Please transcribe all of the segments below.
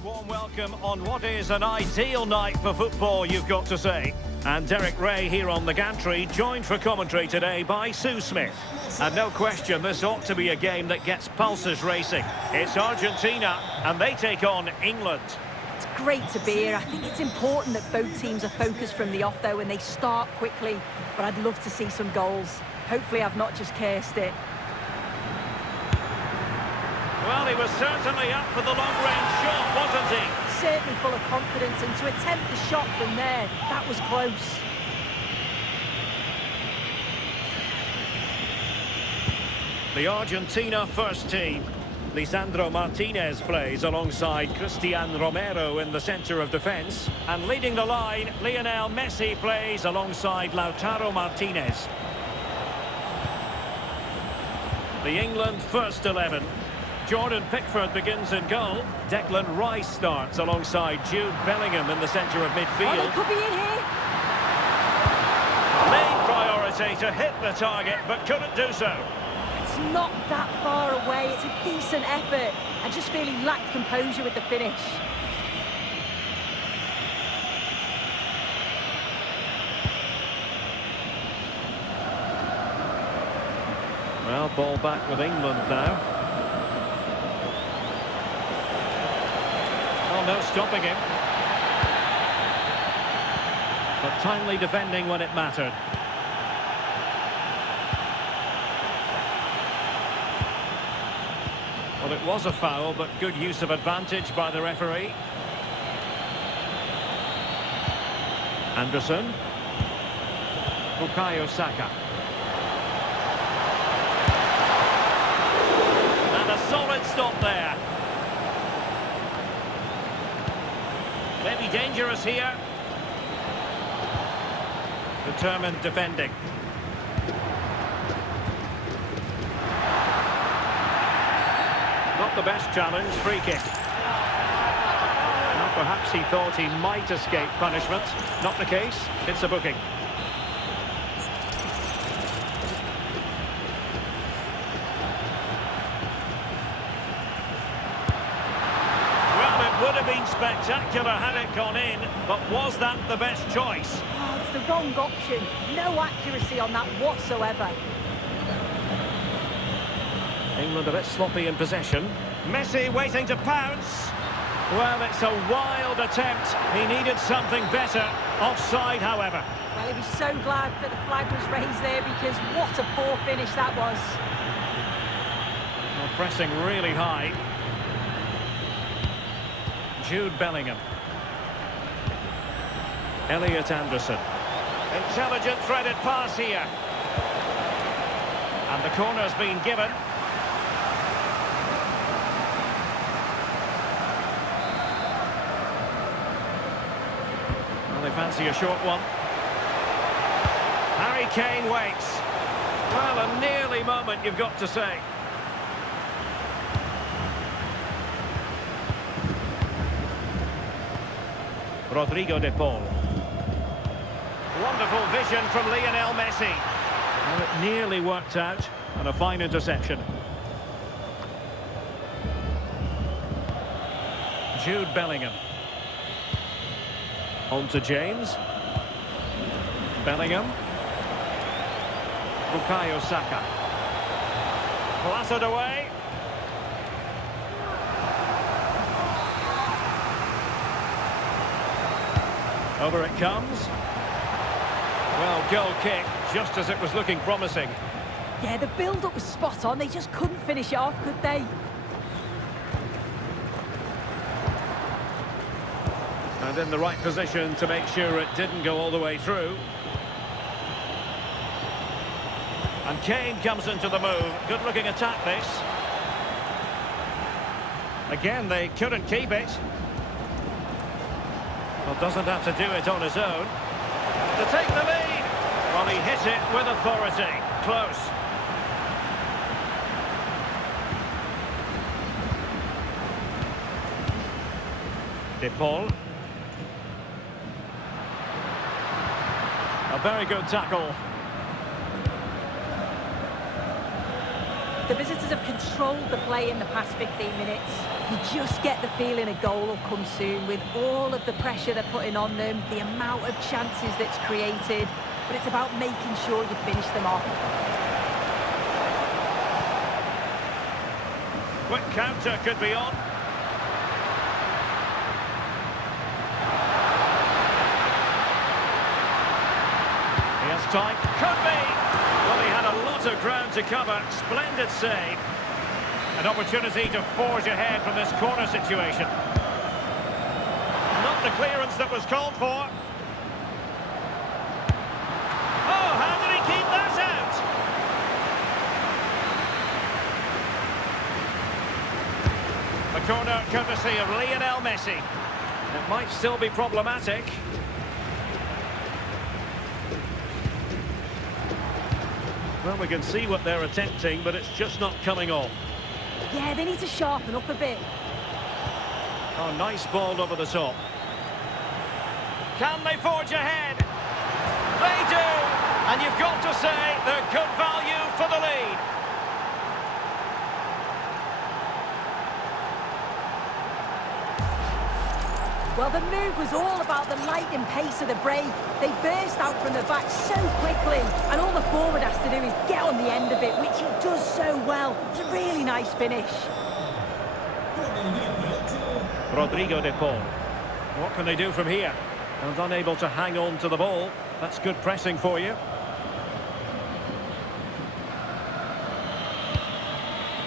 a warm welcome on what is an ideal night for football, you've got to say. And Derek Ray here on the gantry, joined for commentary today by Sue Smith. And no question, this ought to be a game that gets pulses racing. It's Argentina, and they take on England. It's great to be here. I think it's important that both teams are focused from the off, though, and they start quickly. But I'd love to see some goals. Hopefully I've not just cursed it. Well, he was certainly up for the long-range shot, wasn't he? Certainly full of confidence, and to attempt the shot from there, that was close. The Argentina first team. Lisandro Martinez plays alongside Cristian Romero in the centre of defence. And leading the line, Lionel Messi plays alongside Lautaro Martinez. The England first 11. Jordan Pickford begins in goal. Declan Rice starts alongside Jude Bellingham in the centre of midfield. Oh, they could be in here. Main priority to hit the target, but couldn't do so. It's not that far away. It's a decent effort. I just feel he lacked composure with the finish. Well, ball back with England now. Oh, no stopping him. But timely defending when it mattered. Well, it was a foul, but good use of advantage by the referee. Anderson. Bukayo Saka. And a solid stop there. Maybe dangerous here. Determined defending. Not the best challenge, free kick. Well, perhaps he thought he might escape punishment. Not the case, it's a booking. Would have been spectacular had it gone in, but was that the best choice? Oh, it's the wrong option. No accuracy on that whatsoever. England a bit sloppy in possession. Messi waiting to pounce. Well, it's a wild attempt. He needed something better. Offside, however. Well, he'd be so glad that the flag was raised there, because what a poor finish that was. Well, pressing really high. Jude Bellingham. Elliot Anderson. Intelligent threaded pass here. And the corner's been given. Well, they fancy a short one. Harry Kane waits. Well, a nearly moment, you've got to say. Rodrigo de Paul. Wonderful vision from Lionel Messi. Well, it nearly worked out, and a fine interception. Jude Bellingham. On to James. Bellingham. Bukayo Saka. Clattered away. Over it comes. Well, goal kick, just as it was looking promising. Yeah, the build-up was spot on. They just couldn't finish it off, could they? And in the right position to make sure it didn't go all the way through. And Kane comes into the move. Good-looking attack, this. Again, they couldn't keep it. Well, doesn't have to do it on his own. To take the lead. Well, he hit it with authority. Close. De Paul. A very good tackle. The visitors have controlled the play in the past 15 minutes. You just get the feeling a goal will come soon with all of the pressure they're putting on them, the amount of chances that's created, but it's about making sure you finish them off. Quick counter could be on. He has time. Could be! Well, he had a lot of ground to cover. Splendid save. An opportunity to forge ahead from this corner situation. Not the clearance that was called for. Oh, how did he keep that out? A corner courtesy of Lionel Messi. It might still be problematic. Well, we can see what they're attempting, but it's just not coming off. Yeah, they need to sharpen up a bit. Oh, nice ball over the top. Can they forge ahead? They do! And you've got to say they're good value for the lead. Well, the move was all about the lightning pace of the break. They burst out from the back so quickly, and all the forward has to do is get on the end of it, which he does so well. It's a really nice finish. Rodrigo de Paul. What can they do from here? And unable to hang on to the ball. That's good pressing for you.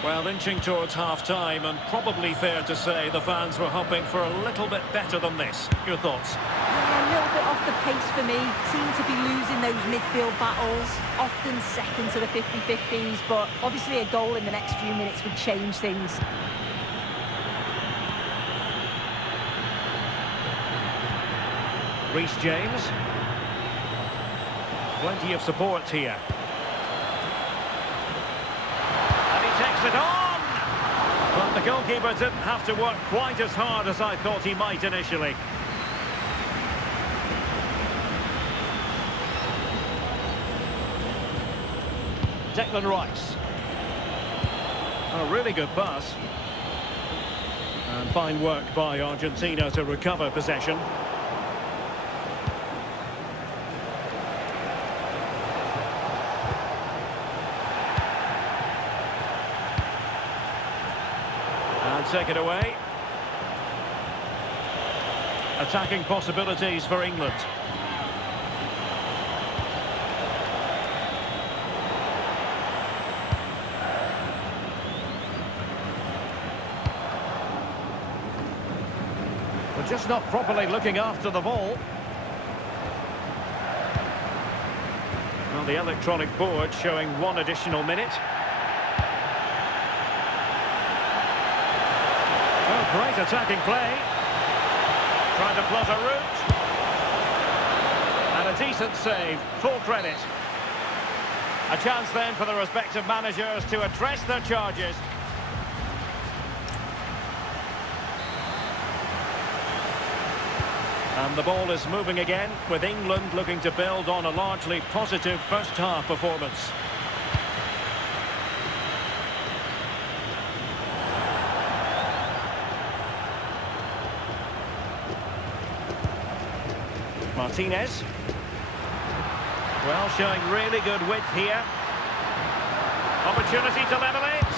Well, inching towards half-time, and probably fair to say the fans were hoping for a little bit better than this. Your thoughts? Yeah, a little bit off the pace for me. Seem to be losing those midfield battles, often second to the 50-50s, but obviously a goal in the next few minutes would change things. Reece James. Plenty of support here. Takes it on! But the goalkeeper didn't have to work quite as hard as I thought he might initially. Declan Rice. A really good pass. And fine work by Argentina to recover possession. Take it away. Attacking possibilities for England. We're just not properly looking after the ball. Well, the electronic board showing one additional minute. Great attacking play. Trying to plot a route. And a decent save. Full credit. A chance then for the respective managers to address their charges. And the ball is moving again, with England looking to build on a largely positive first-half performance. Martinez. Well, showing really good width here. Opportunity to level it.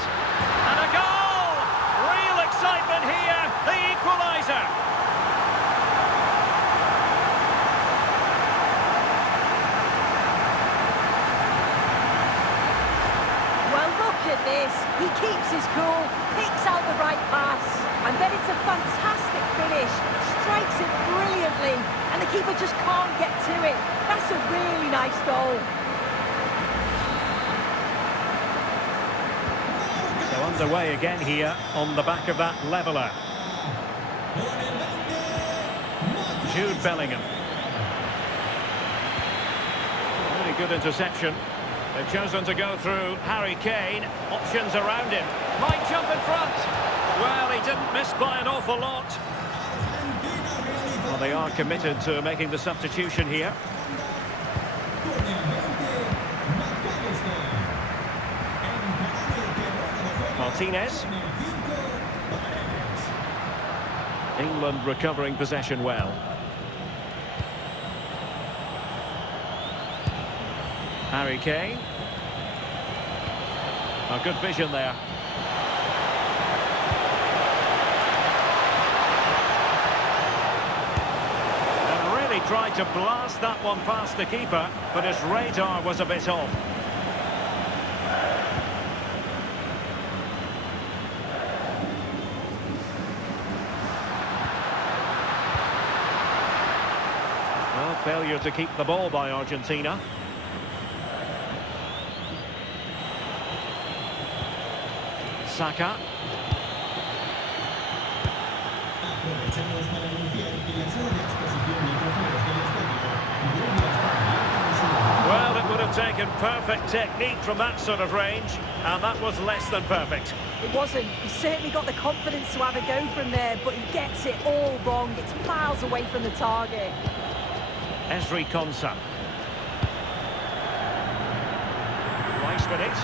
And a goal! Real excitement here. The equaliser. Well, look at this. He keeps his cool, picks out the right pass, and then it's a fantastic finish. Strikes it brilliantly, and the keeper just can't get to it. That's a really nice goal. So underway again here on the back of that leveller. Jude Bellingham. Really good interception. They've chosen to go through Harry Kane. Options around him. Might jump in front. Well, he didn't miss by an awful lot. Well, they are committed to making the substitution here. Martinez. England recovering possession well. Harry Kane. A good vision there. And really tried to blast that one past the keeper, but his radar was a bit off. Well, failure to keep the ball by Argentina. Saka. Well, it would have taken perfect technique from that sort of range, and that was less than perfect. It wasn't. He certainly got the confidence to have a go from there, but he gets it all wrong. It's miles away from the target. Ezri Konsa. Nice with it.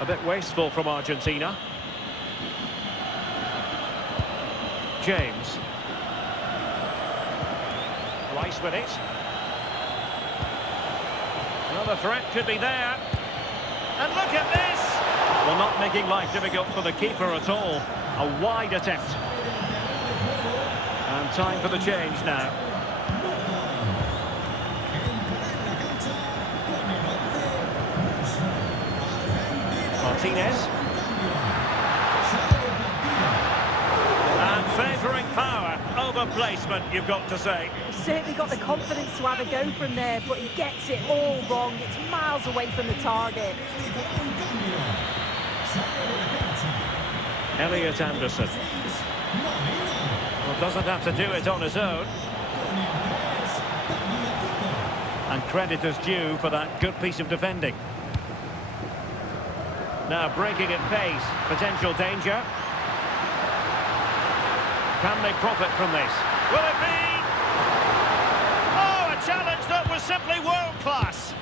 A bit wasteful from Argentina. James. Rice with it. Well, the threat could be there. And look at this! Well, not making life difficult for the keeper at all. A wide attempt. And time for the change now. Martinez. And favouring power over placement, you've got to say. He's certainly got the confidence to have a go from there, but he gets it all wrong. It's miles away from the target. Elliot Anderson. Well, doesn't have to do it on his own. And credit is due for that good piece of defending. Now breaking at pace, potential danger. Can they profit from this? Will it be? Oh, a challenge that was simply world class.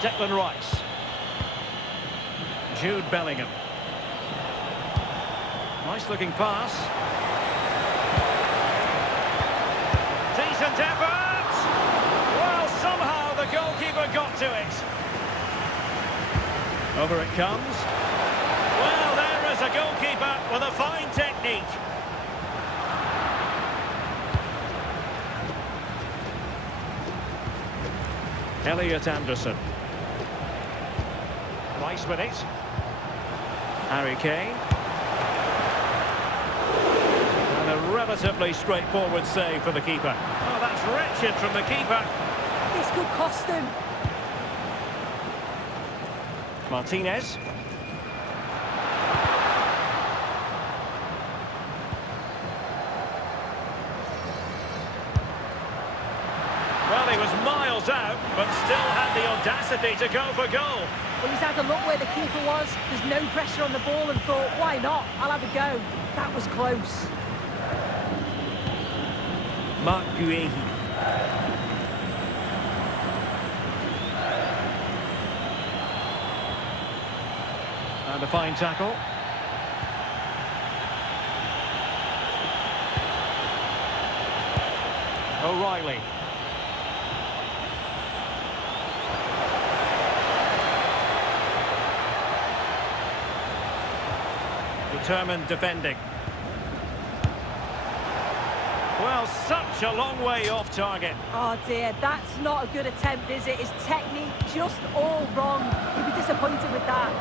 Declan Rice. Jude Bellingham. Nice looking pass. Decent effort! Well, somehow the goalkeeper got to it. Over it comes. Well, there is a goalkeeper with a fine technique. Elliot Anderson. Rice with it. Harry Kane. Relatively straightforward save for the keeper. Oh, that's wretched from the keeper. This could cost them. Martinez. Well, he was miles out, but still had the audacity to go for goal. Well, he's had a look where the keeper was. There's no pressure on the ball and thought, why not? I'll have a go. That was close. Mark Guehi. And a fine tackle. O'Reilly. Determined defending. Well, such a long way off target. Oh dear, that's not a good attempt, is it? His technique just all wrong. He'd be disappointed with that.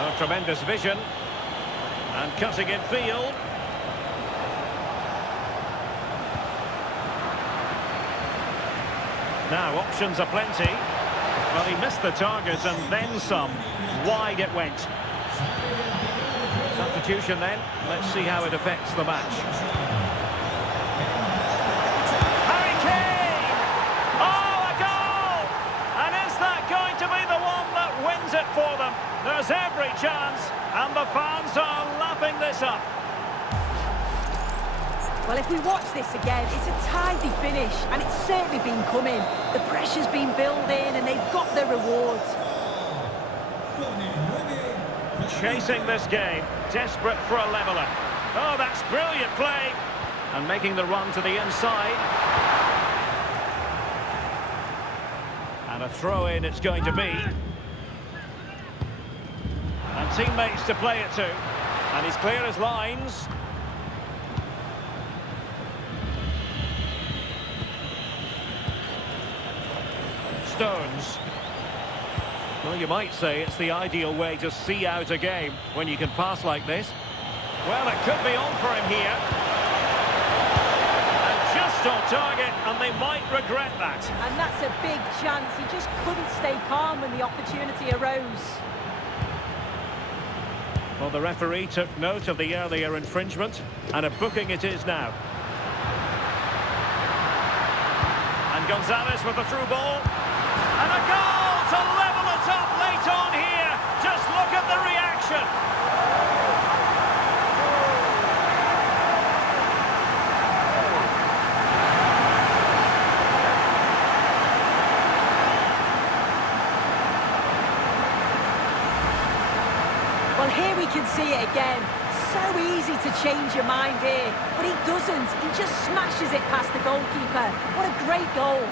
Oh, tremendous vision. And cutting in field. Now, options are plenty. Well, he missed the target and then some. Wide it went. Substitution then. Let's see how it affects the match. Harry Kane! it for them. There's every chance, and the fans are lapping this up. Well, if we watch this again, it's a tidy finish, and it's certainly been coming. The pressure's been building, and they've got their rewards. Chasing this game, desperate for a leveller. Oh, that's brilliant play. And making the run to the inside. And a throw-in it's going to be. And teammates to play it to. And he's clear as lines. Stones. Well, you might say it's the ideal way to see out a game when you can pass like this. Well, it could be on for him here. And just on target, and they might regret that. And that's a big chance. He just couldn't stay calm when the opportunity arose. Well, the referee took note of the earlier infringement, and a booking it is now. And Gonzalez with the through ball. And a goal to level it up late on here. Just look at the reaction. Well, here we can see it again. So easy to change your mind here, but he doesn't. He just smashes it past the goalkeeper. What a great goal.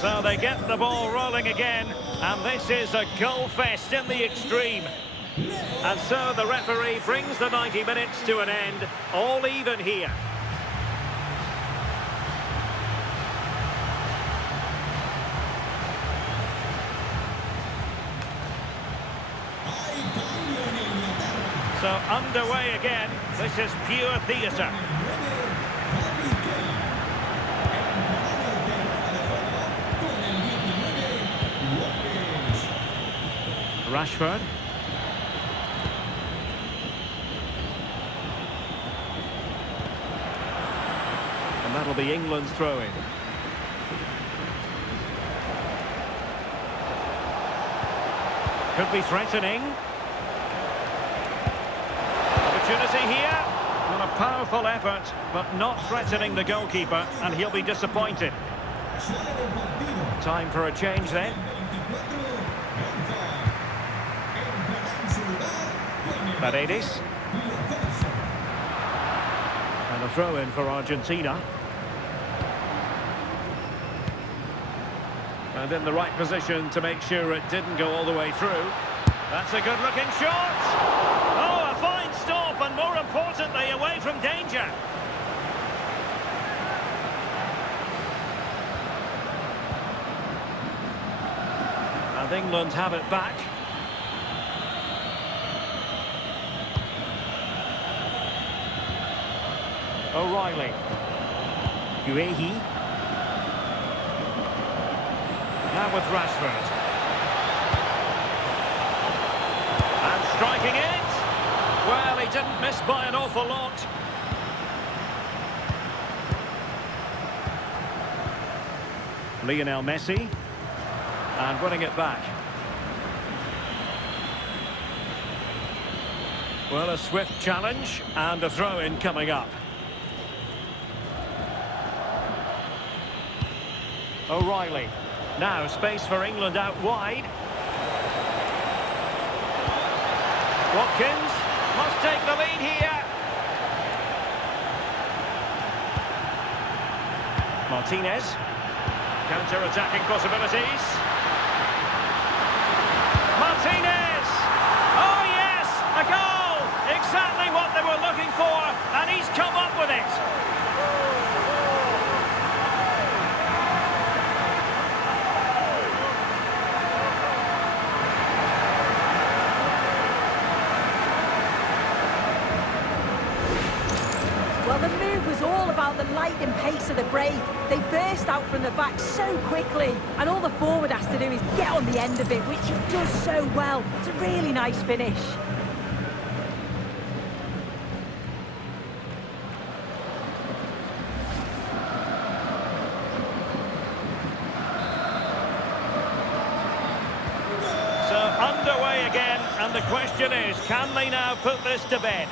So they get the ball rolling again, and this is a goal fest in the extreme. And so the referee brings the 90 minutes to an end, all even here. So underway again, this is pure theatre. Rashford. And that'll be England's throw-in. Could be threatening. Opportunity here. Well, a powerful effort, but not threatening the goalkeeper, and he'll be disappointed. Time for a change then. Paredes. And a throw-in for Argentina. And in the right position to make sure it didn't go all the way through. That's a good-looking shot! Oh, a fine stop, and more importantly, away from danger. And England have it back. O'Reilly. Uehi. Now with Rashford. And striking it. Well, he didn't miss by an awful lot. Lionel Messi. And winning it back. Well, a swift challenge and a throw-in coming up. O'Reilly. Now space for England out wide. Watkins must take the lead here. Martinez. Counter-attacking possibilities. Martinez! Oh yes! A goal! Exactly what they were looking for, and he's come up with it. Well, the move was all about the lightning pace of the break. They burst out from the back so quickly, and all the forward has to do is get on the end of it, which he does so well. It's a really nice finish. question is, can they now put this to bed?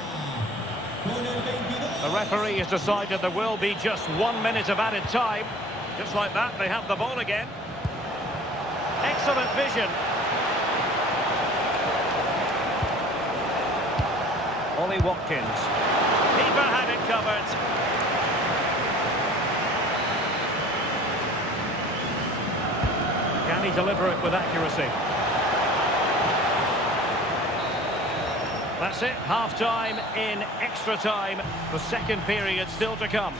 The referee has decided there will be just 1 minute of added time. Just like that, they have the ball again. Excellent vision. Ollie Watkins. Keeper had it covered. Can he deliver it with accuracy? That's it, half-time in extra time. The second period still to come.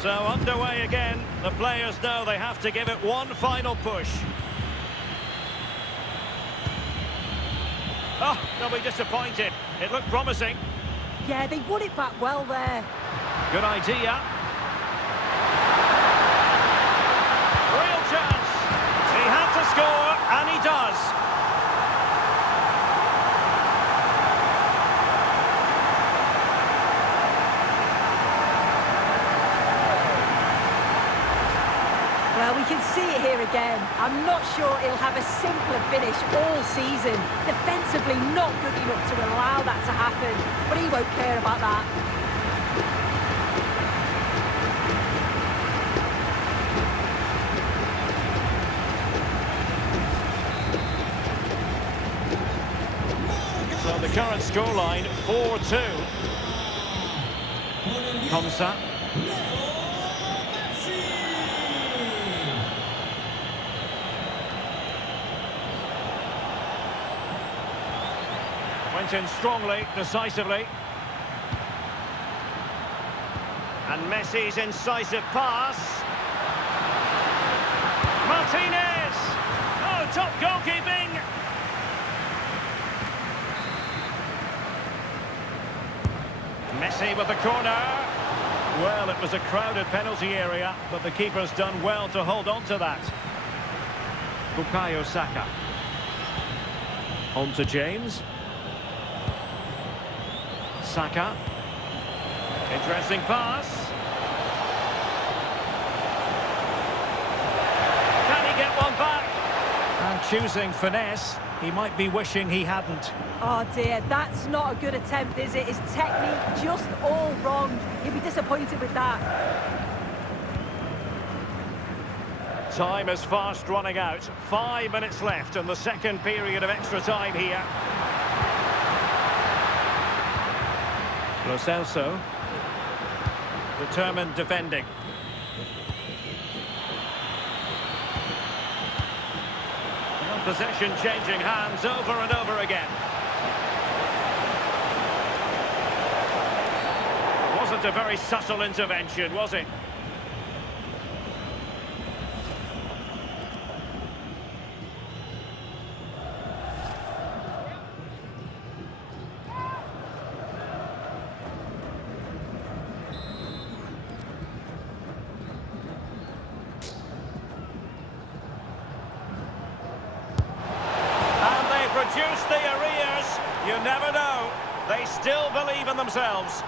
So underway again. The players know they have to give it one final push. Oh, they'll be disappointed. It looked promising. Yeah, they won it back well there. Good idea. Real chance. He had to score, and he does. Well, we can see it here again. I'm not sure he'll have a simpler finish all season. Defensively not good enough to allow that to happen, but he won't care about that. So the current scoreline, 4-2. Konsa. Went in strongly, decisively. And Messi's incisive pass. Martinez! Oh, top goalkeeping! Messi with the corner. Well, it was a crowded penalty area, but the keeper's done well to hold on to that. Bukayo Saka. On to James. Saka. Interesting pass. Can he get one back? And choosing finesse, he might be wishing he hadn't. Oh dear, that's not a good attempt, is it? His technique just all wrong. He'll be disappointed with that. Time is fast running out. 5 minutes left in the second period of extra time here. Lo Celso, determined defending. And possession changing hands over and over again. Wasn't a very subtle intervention, was it? Reduce the arrears. You never know. They still believe in themselves.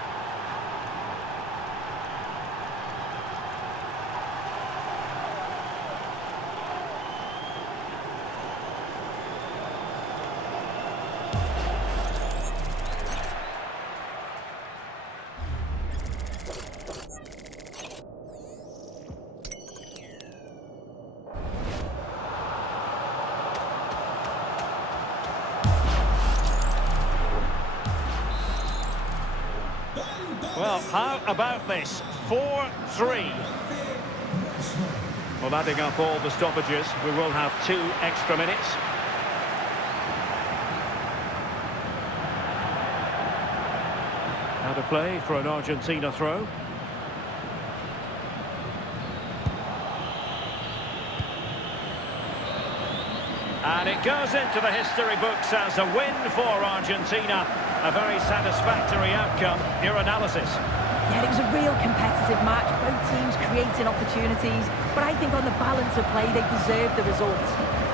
Well, how about this? 4-3. Well, adding up all the stoppages, we will have 2 extra minutes. Out of play for an Argentina throw. And it goes into the history books as a win for Argentina. A very satisfactory outcome. Your analysis? Yeah, it was a real competitive match. Both teams creating opportunities. But I think on the balance of play, they deserved the results.